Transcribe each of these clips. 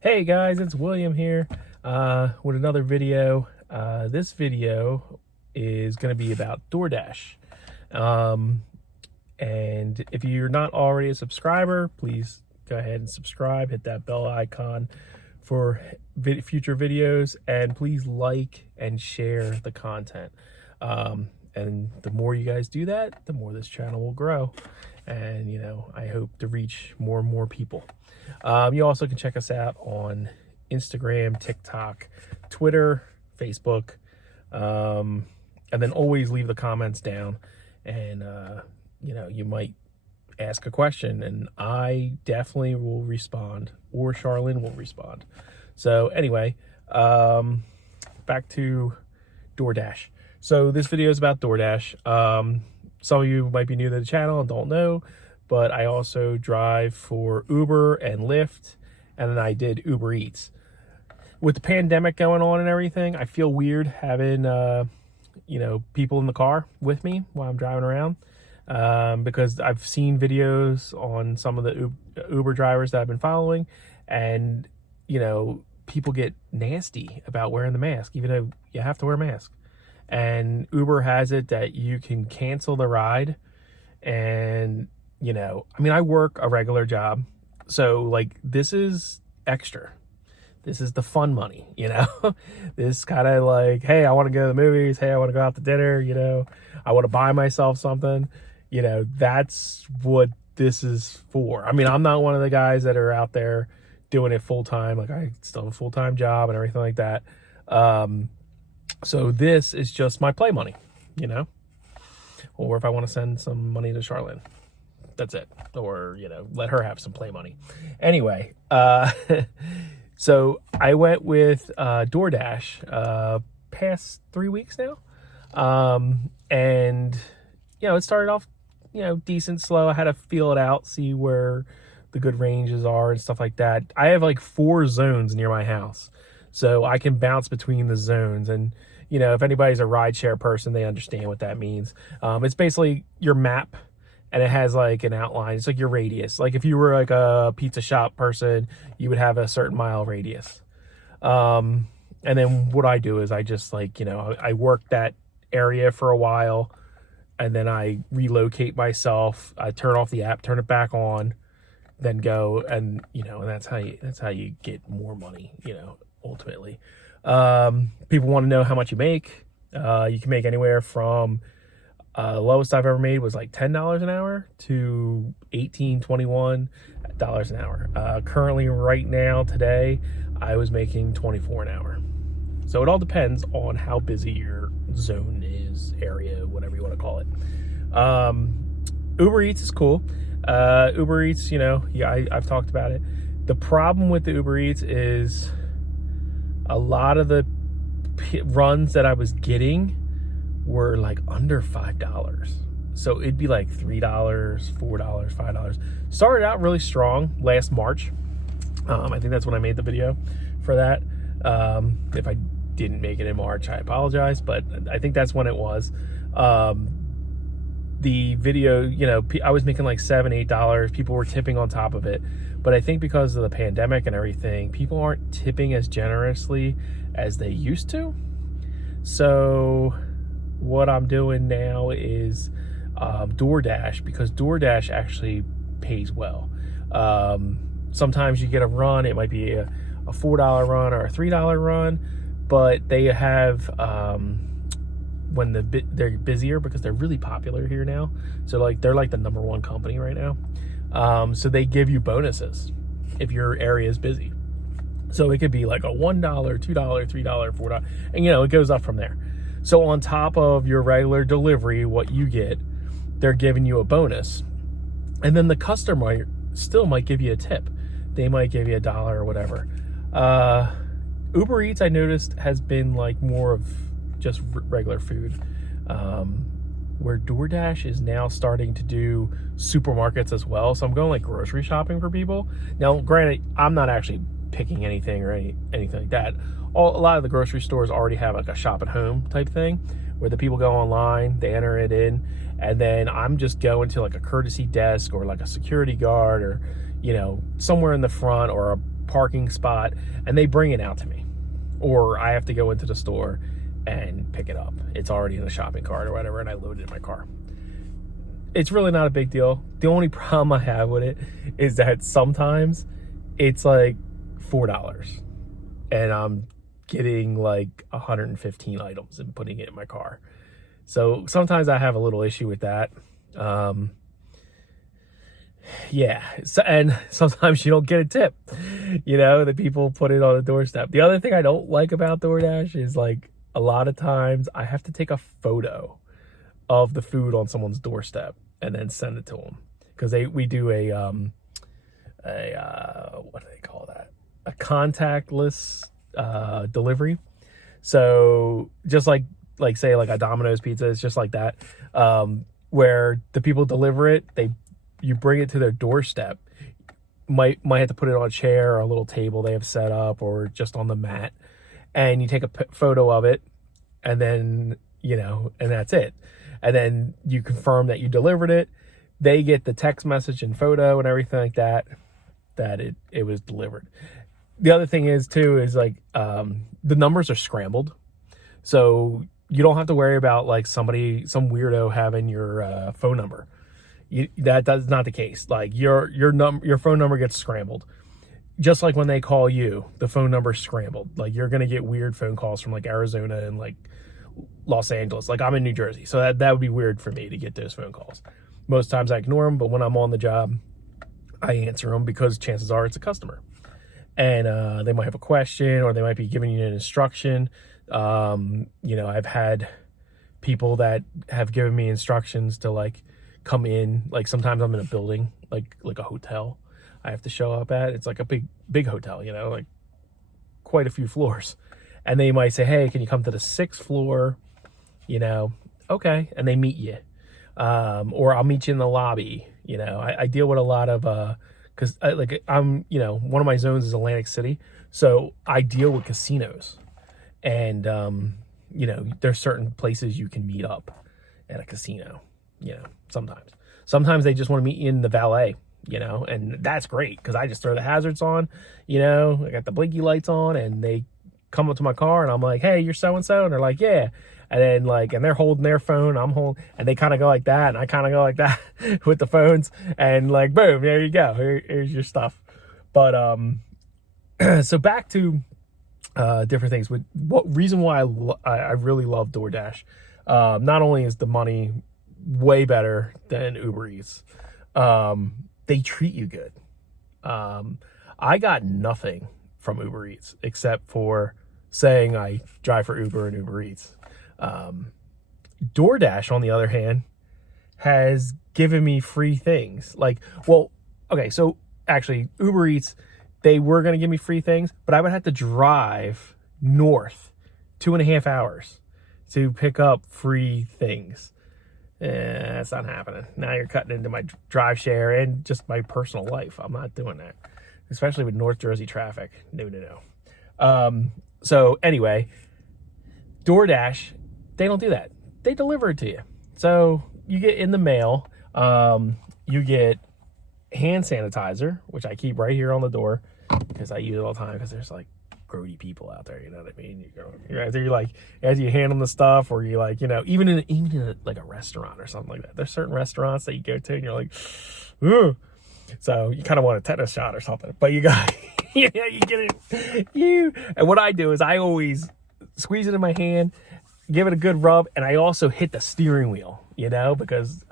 Hey guys, it's William here with another video. This video is going to be about Doordash. Um, and if you're not already a subscriber, please go ahead and subscribe, hit that bell icon for future videos, and please like and share the content. And the more you guys do that, the more this channel will grow. And, you know, I hope to reach more and more people. You also can check us out on Instagram, TikTok, Twitter, Facebook, and then always leave the comments down. And, you know, you might ask a question and I definitely will respond, or Charlene will respond. So anyway, back to Doordash. So this video is about Doordash. Some of you might be new to the channel and don't know, but I also drive for Uber and Lyft, and then I did Uber Eats. With the pandemic going on and everything, I feel weird having, you know, people in the car with me while I'm driving around, because I've seen videos on some of the Uber drivers that I've been following, and, you know, people get nasty about wearing the mask, even though you have to wear a mask. And Uber has it that you can cancel the ride. And, you know, I mean, I work a regular job, so like this is extra. This is the fun money, you know. This kind of like, hey, I want to go to the movies, hey, I want to go out to dinner, you know, I want to buy myself something, you know. That's what this is for. I mean, I'm not one of the guys that are out there doing it full time. Like, I still have a full-time job and everything like that. So this is just my play money, you know, or if I want to send some money to Charlene, that's it. Or, you know, let her have some play money. Anyway, so I went with Doordash past 3 weeks now. And, you know, it started off, you know, decent, slow. I had to feel it out, see where the good ranges are and stuff like that. I have like 4 zones near my house, so I can bounce between the zones. And, you know, if anybody's a rideshare person, they understand what that means. It's basically your map, and it has like an outline. It's like your radius. Like if you were like a pizza shop person, you would have a certain mile radius. And then what I do is I just, like, you know, I work that area for a while, and then I relocate myself. I turn off the app, turn it back on, then go, and, you know, and that's how you get more money, you know, ultimately. People want to know how much you make. You can make anywhere from, the lowest I've ever made was like $10 an hour to $18, $21 an hour. Currently right now, today, I was making $24 an hour. So it all depends on how busy your zone is, area, whatever you want to call it. Uber Eats is cool. Uber Eats, you know, yeah, I've talked about it. The problem with the Uber Eats is a lot of the runs that I was getting were like under $5. So it'd be like $3, $4, $5. Started out really strong last March. I think that's when I made the video for that. If I didn't make it in March, I apologize, but I think that's when it was. The video, you know, I was making like $7, $8. People were tipping on top of it. But I think because of the pandemic and everything, people aren't tipping as generously as they used to. So what I'm doing now is Doordash, because Doordash actually pays well. Sometimes you get a run, it might be a $4 run or a $3 run, but they have, when they're busier, because they're really popular here now. So like they're like the #1 company right now. So they give you bonuses if your area is busy. So it could be like a $1, $2, $3, $4, and, you know, it goes up from there. So on top of your regular delivery, what you get, they're giving you a bonus. And then the customer still might give you a tip. They might give you $1 or whatever. Uber Eats, I noticed, has been like more of just regular food. Where Doordash is now starting to do supermarkets as well. So I'm going like grocery shopping for people. Now, granted, I'm not actually picking anything or anything like that. A lot of the grocery stores already have like a shop at home type thing, where the people go online, they enter it in, and then I'm just going to like a courtesy desk or like a security guard, or, you know, somewhere in the front, or parking spot, and they bring it out to me, or I have to go into the store and pick it up. It's already in the shopping cart or whatever, and I load it in my car. It's really not a big deal. The only problem I have with it is that sometimes it's like $4 and I'm getting like 115 items and putting it in my car. So sometimes I have a little issue with that. Yeah, so, and sometimes you don't get a tip, the people put it on the doorstep. The other thing I don't like about DoorDash is like a lot of times I have to take a photo of the food on someone's doorstep and then send it to them, because we do a what do they call that? A contactless delivery. So just like say like a Domino's pizza, it's just like that, where the people deliver it, you bring it to their doorstep. Might have to put it on a chair or a little table they have set up, or just on the mat, and you take a photo of it, and then and that's it. And then you confirm that you delivered it. They get the text message and photo and everything like that it was delivered. The other thing is too is like the numbers are scrambled, so you don't have to worry about like some weirdo having your phone number. That's not the case. Like your phone number gets scrambled. Just like when they call you, the phone number's scrambled. Like you're gonna get weird phone calls from like Arizona and like Los Angeles. Like I'm in New Jersey, so that would be weird for me to get those phone calls. Most times I ignore them, but when I'm on the job, I answer them because chances are it's a customer, and they might have a question, or they might be giving you an instruction. I've had people that have given me instructions to like come in. Like sometimes I'm in a building, like a hotel I have to show up at. It's like a big hotel, like quite a few floors. And they might say, hey, can you come to the 6th floor? Okay. And they meet you. Or I'll meet you in the lobby. I deal with a lot of, cause I'm, one of my zones is Atlantic City. So I deal with casinos, and, there's certain places you can meet up at a casino, sometimes they just want to meet you in the valet, and that's great. Cause I just throw the hazards on, I got the blinky lights on, and they come up to my car, and I'm like, hey, you're so-and-so. And they're like, yeah. And then and they're holding their phone, I'm holding, and they kind of go like that. And I kind of go like that with the phones, and like, boom, there you go. Here's your stuff. But, so back to, different things. What reason why I really love DoorDash. Not only is the money way better than Uber Eats, they treat you good. I got nothing from Uber Eats except for saying I drive for Uber and Uber Eats. DoorDash, on the other hand, has given me free things. So actually Uber Eats, they were going to give me free things, but I would have to drive north 2.5 hours to pick up free things. That's not happening. Now you're cutting into my drive share and just my personal life. I'm not doing that, especially with North Jersey traffic. No. So anyway, DoorDash, they don't do that. They deliver it to you. So you get in the mail, you get hand sanitizer, which I keep right here on the door because I use it all the time, because there's like grody people out there, you know what I mean? As you hand them the stuff, or you even in like a restaurant or something like that. There's certain restaurants that you go to and you're like, ooh. So you kind of want a tetanus shot or something, but you got, you get it. And what I do is I always squeeze it in my hand, give it a good rub, and I also hit the steering wheel, because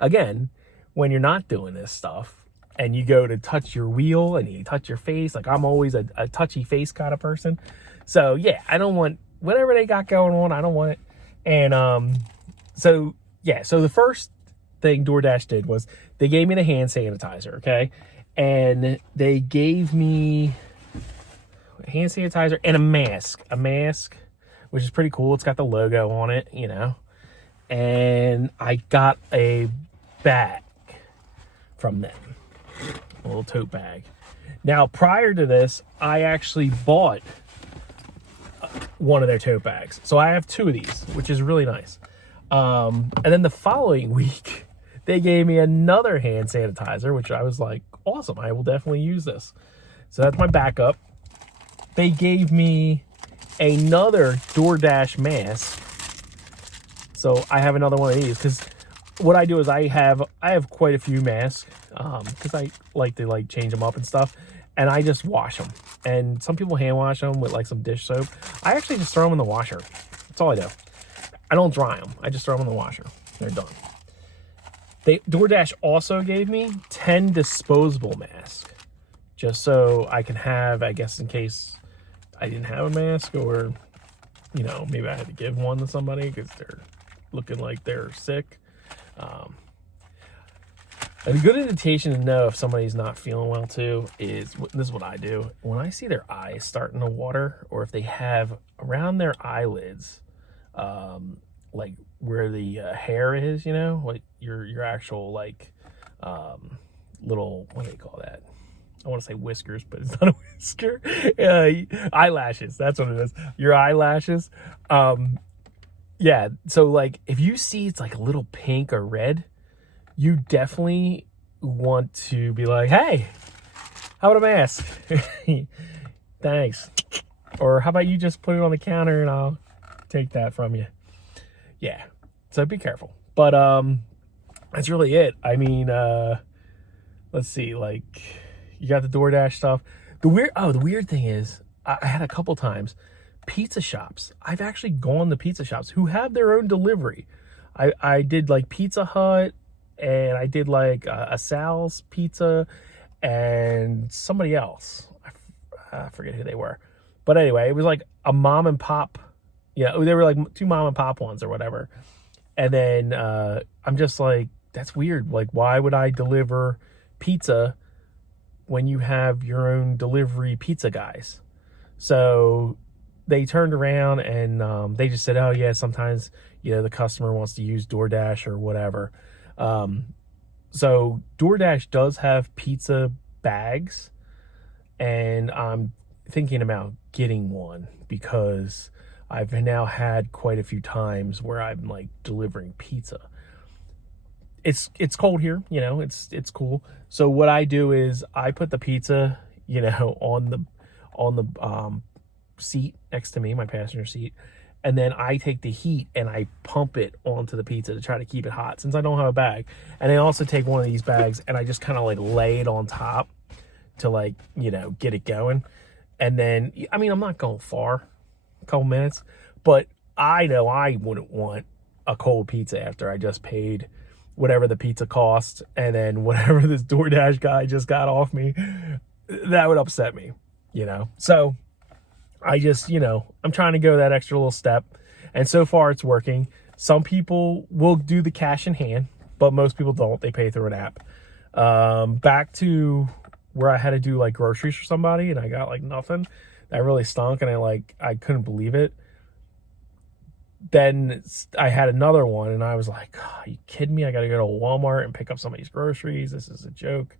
again, when you're not doing this stuff and you go to touch your wheel and you touch your face, like I'm always a touchy face kind of person. So yeah, I don't want whatever they got going on. I don't want it. And so the first thing DoorDash did was they gave me the hand sanitizer, okay? And they gave me hand sanitizer and a mask, which is pretty cool. It's got the logo on it, and I got a bag from them, a little tote bag. Now, prior to this, I actually bought one of their tote bags. So I have 2 of these, which is really nice. And then the following week, they gave me another hand sanitizer, which I was like, awesome, I will definitely use this. So that's my backup. They gave me another Doordash mask. So I have another one of these, because what I do is I have quite a few masks, because I like to change them up and stuff, and I just wash them. And some people hand wash them with like some dish soap. I actually just throw them in the washer. That's all I do. I don't dry them. I just throw them in the washer. They're done. DoorDash also gave me 10 disposable masks, just so I can have, I guess, in case I didn't have a mask, or, you know, maybe I had to give one to somebody because they're looking like they're sick. A good indication to know if somebody's not feeling well too is, this is what I do. When I see their eyes starting to water, or if they have around their eyelids, like where the hair is, you know, like your actual like little, what do they call that? I want to say whiskers, but it's not a whisker. Eyelashes, that's what it is. Your eyelashes. Yeah, so like if you see it's like a little pink or red, you definitely want to be like, hey, how about a mask? Thanks. Or how about you just put it on the counter and I'll take that from you. Yeah, so be careful. But that's really it. I mean, let's see, like, you got the DoorDash stuff. The weird thing is, I had a couple times, pizza shops. I've actually gone to pizza shops who have their own delivery. I did like Pizza Hut, and I did like a Sal's Pizza, and somebody else. I forget who they were. But anyway, it was like a mom and pop. Yeah, they were like 2 mom and pop ones or whatever. And then I'm just like, that's weird. Like, why would I deliver pizza when you have your own delivery pizza guys? So they turned around and they just said, oh yeah, sometimes, you know, the customer wants to use DoorDash or whatever. So DoorDash does have pizza bags, and I'm thinking about getting one because I've now had quite a few times where I'm like delivering pizza. It's cold here, you know, it's cool. So what I do is I put the pizza, you know, on the seat next to me, my passenger seat, and then I take the heat and I pump it onto the pizza to try to keep it hot, since I don't have a bag. And I also take one of these bags and I just kind of like lay it on top to, like, you know, get it going. And then, I mean, I'm not going far, a couple minutes, but I know I wouldn't want a cold pizza after I just paid whatever the pizza cost, and then whatever this DoorDash guy just got off me. That would upset me, you know? So I just, you know, I'm trying to go that extra little step, and so far it's working. Some people will do the cash in hand, but most people don't. They pay through an app. Back to where I had to do like groceries for somebody and I got like nothing. That really stunk, and I couldn't believe it. Then I had another one and I was like, oh, are you kidding me? I got to go to Walmart and pick up somebody's groceries. This is a joke.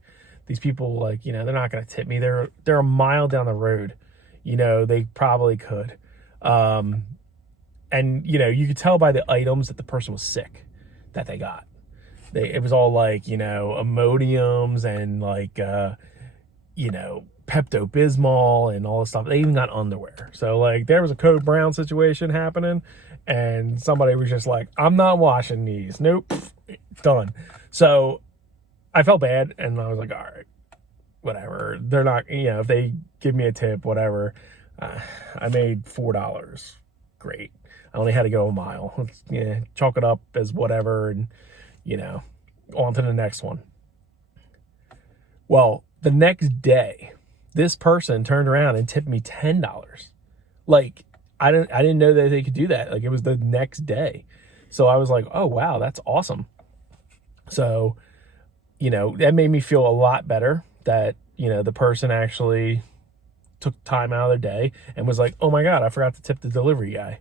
These people, like, you know, they're not going to tip me. They're a mile down the road. You know, they probably could. And, you know, you could tell by the items that the person was sick that they got. It was all like, you know, Imodiums and like, you know, Pepto-Bismol and all this stuff. They even got underwear. So like there was a Code Brown situation happening, and somebody was just like, I'm not washing these. Nope. Done. So I felt bad, and I was like, all right, whatever. They're not, you know, if they give me a tip, whatever. I made $4. Great. I only had to go a mile. Let's, yeah, chalk it up as whatever, and, you know, on to the next one. Well, the next day, this person turned around and tipped me $10. Like, I didn't know that they could do that. Like, it was the next day. So I was like, oh, wow, that's awesome. So, you know, that made me feel a lot better that, you know, the person actually took time out of their day and was like, oh my God, I forgot to tip the delivery guy.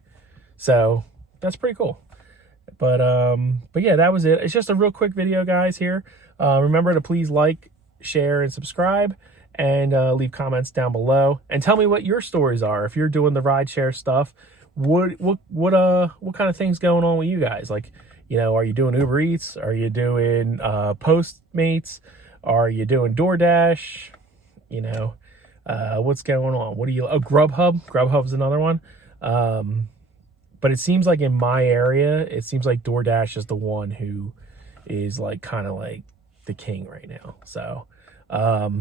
So that's pretty cool. But yeah, that was it. It's just a real quick video, guys, here. Remember to please like, share, and subscribe, and leave comments down below, and tell me what your stories are. If you're doing the rideshare stuff, what kind of things going on with you guys? Like, you know, are you doing Uber Eats? Are you doing Postmates? Are you doing DoorDash? You know, What's going on? What do you? Oh, Grubhub's another one. But it seems like in my area, it seems like DoorDash is the one who is like kind of like the king right now. So, but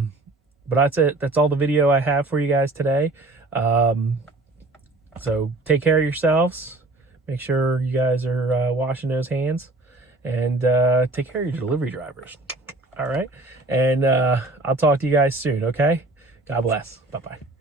that's it. That's all the video I have for you guys today. So take care of yourselves. Make sure you guys are washing those hands, and take care of your delivery drivers. All right. And I'll talk to you guys soon. Okay. God bless. Bye-bye.